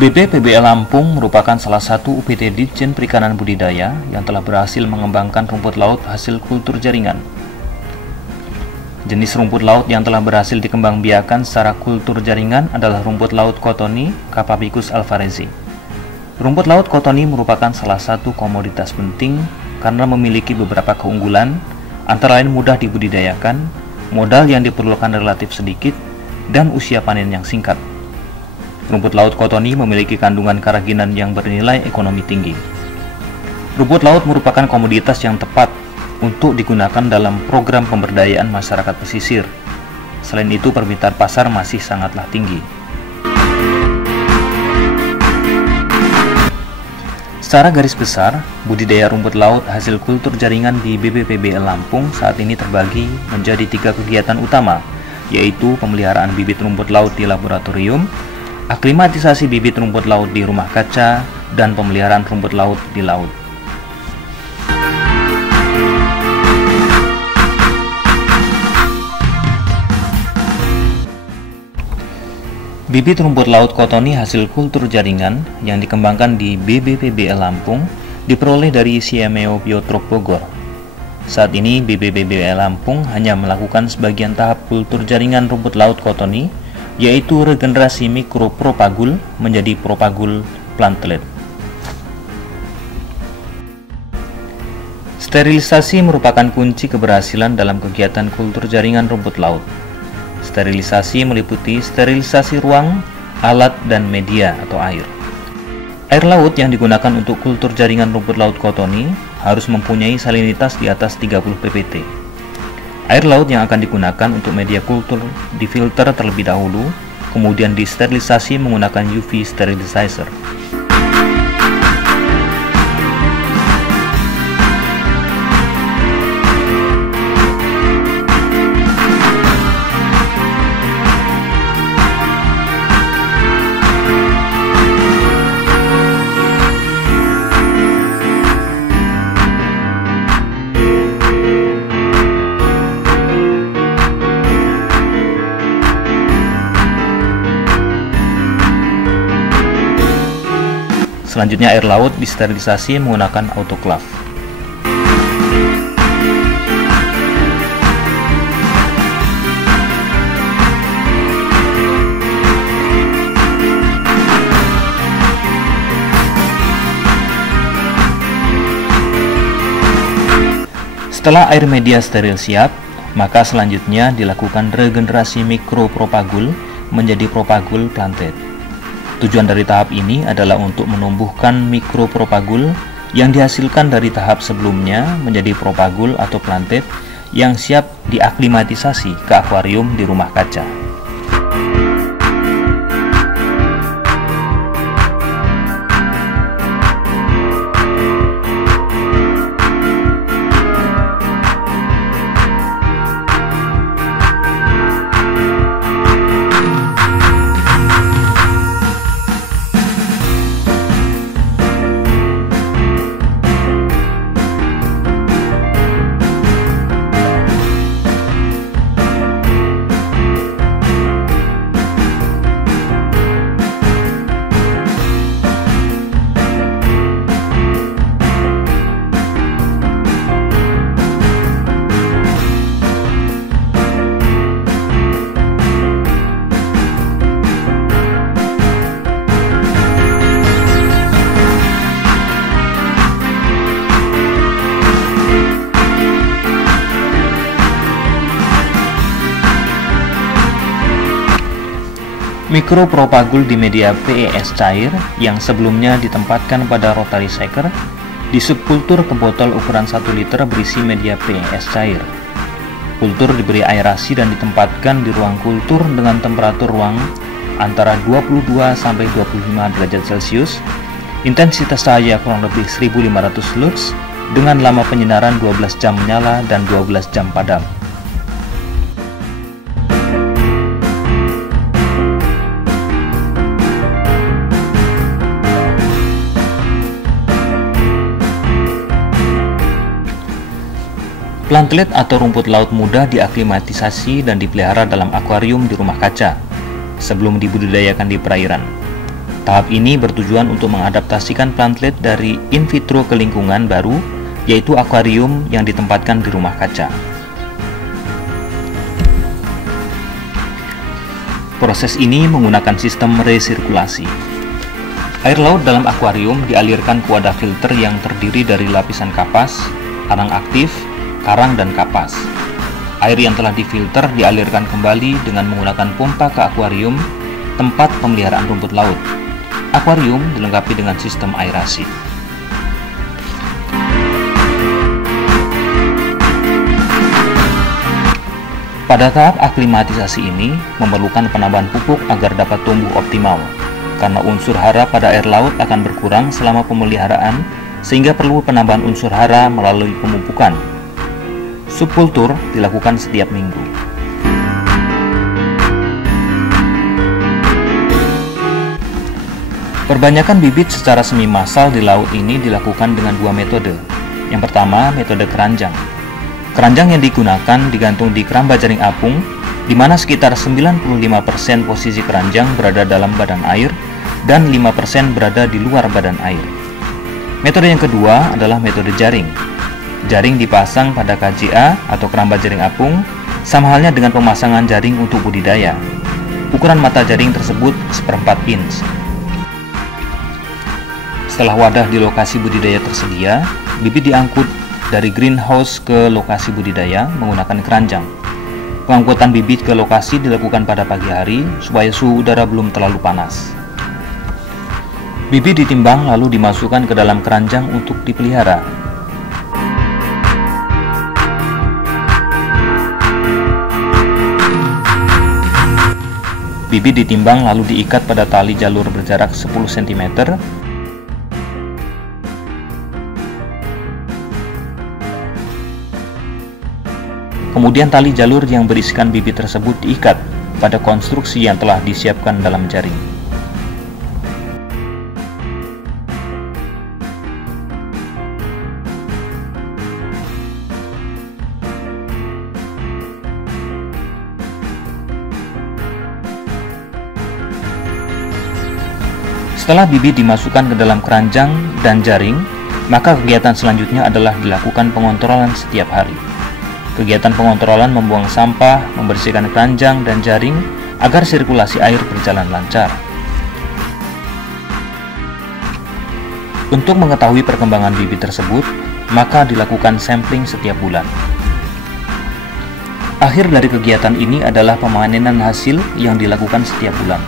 BPPBL Lampung merupakan salah satu UPT Ditjen Perikanan Budidaya yang telah berhasil mengembangkan rumput laut hasil kultur jaringan. Jenis rumput laut yang telah berhasil dikembangbiakan secara kultur jaringan adalah rumput laut Cottoni Capabicus alvarezi. Rumput laut Cottoni merupakan salah satu komoditas penting karena memiliki beberapa keunggulan, antara lain mudah dibudidayakan, modal yang diperlukan relatif sedikit, dan usia panen yang singkat. Rumput laut Cottoni memiliki kandungan karaginan yang bernilai ekonomi tinggi. Rumput laut merupakan komoditas yang tepat untuk digunakan dalam program pemberdayaan masyarakat pesisir. Selain itu, permintaan pasar masih sangatlah tinggi. Secara garis besar, budidaya rumput laut hasil kultur jaringan di BPPBL Lampung saat ini terbagi menjadi 3 kegiatan utama, yaitu pemeliharaan bibit rumput laut di laboratorium, aklimatisasi bibit rumput laut di rumah kaca, dan pemeliharaan rumput laut di laut. Bibit rumput laut Cottoni hasil kultur jaringan yang dikembangkan di BPPBL Lampung diperoleh dari CMEO Biotrop Bogor. Saat ini BPPBL Lampung hanya melakukan sebagian tahap kultur jaringan rumput laut Cottoni, yaitu regenerasi mikropropagul menjadi propagul plantlet. Sterilisasi merupakan kunci keberhasilan dalam kegiatan kultur jaringan rumput laut. Sterilisasi meliputi sterilisasi ruang, alat, dan media atau air. Air laut yang digunakan untuk kultur jaringan rumput laut Cottoni harus mempunyai salinitas di atas 30 ppt. Air laut yang akan digunakan untuk media kultur difilter terlebih dahulu, kemudian disterilisasi menggunakan UV sterilizer. Selanjutnya air laut disterilisasi menggunakan autoclave. Setelah air media steril siap, maka selanjutnya dilakukan regenerasi mikropropagul menjadi propagul plantlet. Tujuan dari tahap ini adalah untuk menumbuhkan mikropropagul yang dihasilkan dari tahap sebelumnya menjadi propagul atau plantlet yang siap diaklimatisasi ke akuarium di rumah kaca. Mikropropagul di media PES cair yang sebelumnya ditempatkan pada rotary shaker disubkultur ke botol ukuran 1 liter berisi media PES cair. Kultur diberi aerasi dan ditempatkan di ruang kultur dengan temperatur ruang antara 22 sampai 25 derajat Celcius, intensitas cahaya kurang lebih 1500 lux dengan lama penyinaran 12 jam menyala dan 12 jam padam. Plantlet atau rumput laut mudah diaklimatisasi dan dipelihara dalam akuarium di rumah kaca sebelum dibudidayakan di perairan. Tahap ini bertujuan untuk mengadaptasikan plantlet dari in vitro ke lingkungan baru, yaitu akuarium yang ditempatkan di rumah kaca. Proses ini menggunakan sistem resirkulasi. Air laut dalam akuarium dialirkan ke wadah filter yang terdiri dari lapisan kapas, arang aktif, karang, dan kapas. Air yang telah difilter dialirkan kembali dengan menggunakan pompa ke akuarium, tempat pemeliharaan rumput laut. Akuarium dilengkapi dengan sistem aerasi. Pada tahap aklimatisasi ini, memerlukan penambahan pupuk agar dapat tumbuh optimal, karena unsur hara pada air laut akan berkurang selama pemeliharaan, sehingga perlu penambahan unsur hara melalui pemupukan. Subkultur dilakukan setiap minggu. Perbanyakan bibit secara semi massal di laut ini dilakukan dengan dua metode. Yang pertama, metode keranjang. Keranjang yang digunakan digantung di keramba jaring apung, di mana sekitar 95% posisi keranjang berada dalam badan air dan 5% berada di luar badan air. Metode yang kedua adalah metode jaring. Jaring dipasang pada KJA atau keramba jaring apung, sama halnya dengan pemasangan jaring untuk budidaya. Ukuran mata jaring tersebut 1/4 inch. Setelah wadah di lokasi budidaya tersedia, bibit diangkut dari greenhouse ke lokasi budidaya menggunakan keranjang. Pengangkutan bibit ke lokasi dilakukan pada pagi hari supaya suhu udara belum terlalu panas. Bibit ditimbang lalu dimasukkan ke dalam keranjang untuk dipelihara. Bibit ditimbang lalu diikat pada tali jalur berjarak 10 cm. Kemudian tali jalur yang berisikan bibit tersebut diikat pada konstruksi yang telah disiapkan dalam jaring. Setelah bibit dimasukkan ke dalam keranjang dan jaring, maka kegiatan selanjutnya adalah dilakukan pengontrolan setiap hari. Kegiatan pengontrolan membuang sampah, membersihkan keranjang dan jaring agar sirkulasi air berjalan lancar. Untuk mengetahui perkembangan bibit tersebut, maka dilakukan sampling setiap bulan. Akhir dari kegiatan ini adalah pemanenan hasil yang dilakukan setiap bulan.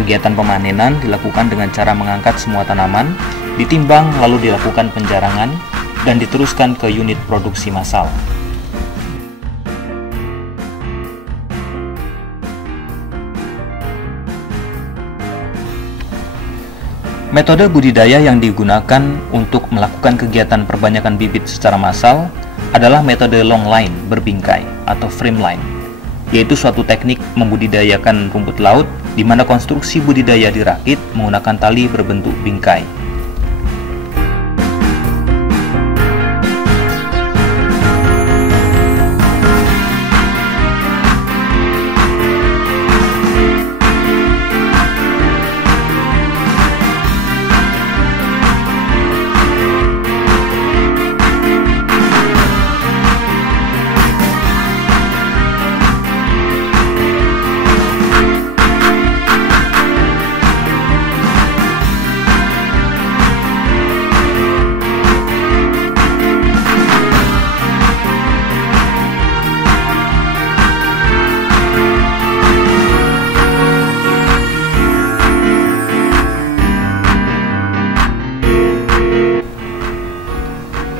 Kegiatan pemanenan dilakukan dengan cara mengangkat semua tanaman, ditimbang lalu dilakukan penjarangan, dan diteruskan ke unit produksi massal. Metode budidaya yang digunakan untuk melakukan kegiatan perbanyakan bibit secara massal adalah metode long line berbingkai atau frame line, yaitu suatu teknik membudidayakan rumput laut di mana konstruksi budidaya dirakit menggunakan tali berbentuk bingkai.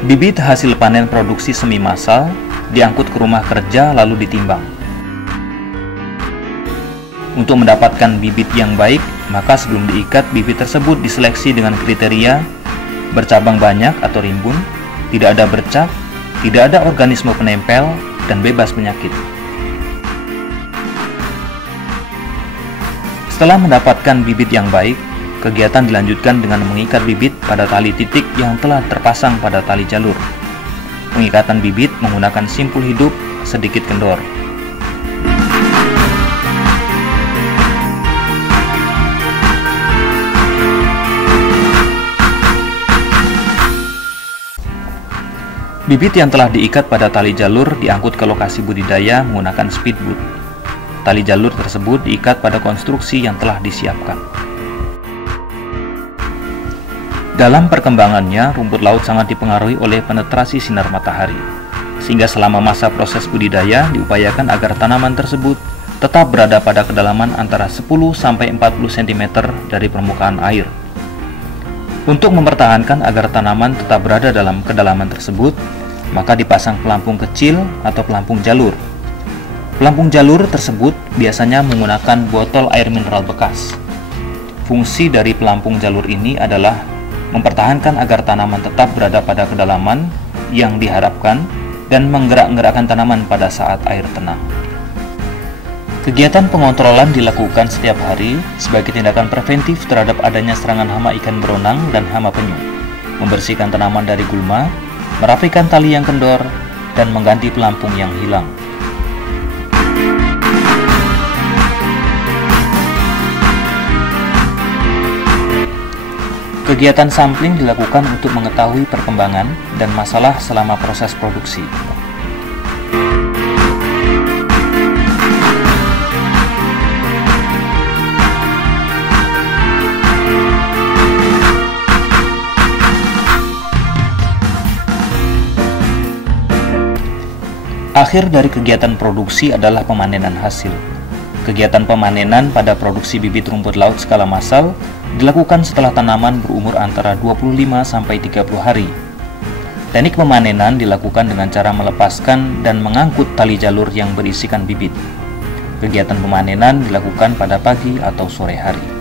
Bibit hasil panen produksi semi massal diangkut ke rumah kerja lalu ditimbang. Untuk mendapatkan bibit yang baik, maka sebelum diikat, bibit tersebut diseleksi dengan kriteria bercabang banyak atau rimbun, tidak ada bercak, tidak ada organisme penempel, dan bebas penyakit. Setelah mendapatkan bibit yang baik, kegiatan dilanjutkan dengan mengikat bibit pada tali titik yang telah terpasang pada tali jalur. Pengikatan bibit menggunakan simpul hidup sedikit kendor. Bibit yang telah diikat pada tali jalur diangkut ke lokasi budidaya menggunakan speedboat. Tali jalur tersebut diikat pada konstruksi yang telah disiapkan. Dalam perkembangannya, rumput laut sangat dipengaruhi oleh penetrasi sinar matahari, sehingga selama masa proses budidaya diupayakan agar tanaman tersebut tetap berada pada kedalaman antara 10-40 cm dari permukaan air. Untuk mempertahankan agar tanaman tetap berada dalam kedalaman tersebut, maka dipasang pelampung kecil atau pelampung jalur. Pelampung jalur tersebut biasanya menggunakan botol air mineral bekas. Fungsi dari pelampung jalur ini adalah mempertahankan agar tanaman tetap berada pada kedalaman yang diharapkan dan menggerak-gerakkan tanaman pada saat air tenang. Kegiatan pengontrolan dilakukan setiap hari sebagai tindakan preventif terhadap adanya serangan hama ikan beronang dan hama penyu, membersihkan tanaman dari gulma, merapikan tali yang kendor, dan mengganti pelampung yang hilang. Kegiatan sampling dilakukan untuk mengetahui perkembangan dan masalah selama proses produksi. Akhir dari kegiatan produksi adalah pemanenan hasil. Kegiatan pemanenan pada produksi bibit rumput laut skala massal dilakukan setelah tanaman berumur antara 25-30 hari. Teknik pemanenan dilakukan dengan cara melepaskan dan mengangkut tali jalur yang berisikan bibit. Kegiatan pemanenan dilakukan pada pagi atau sore hari.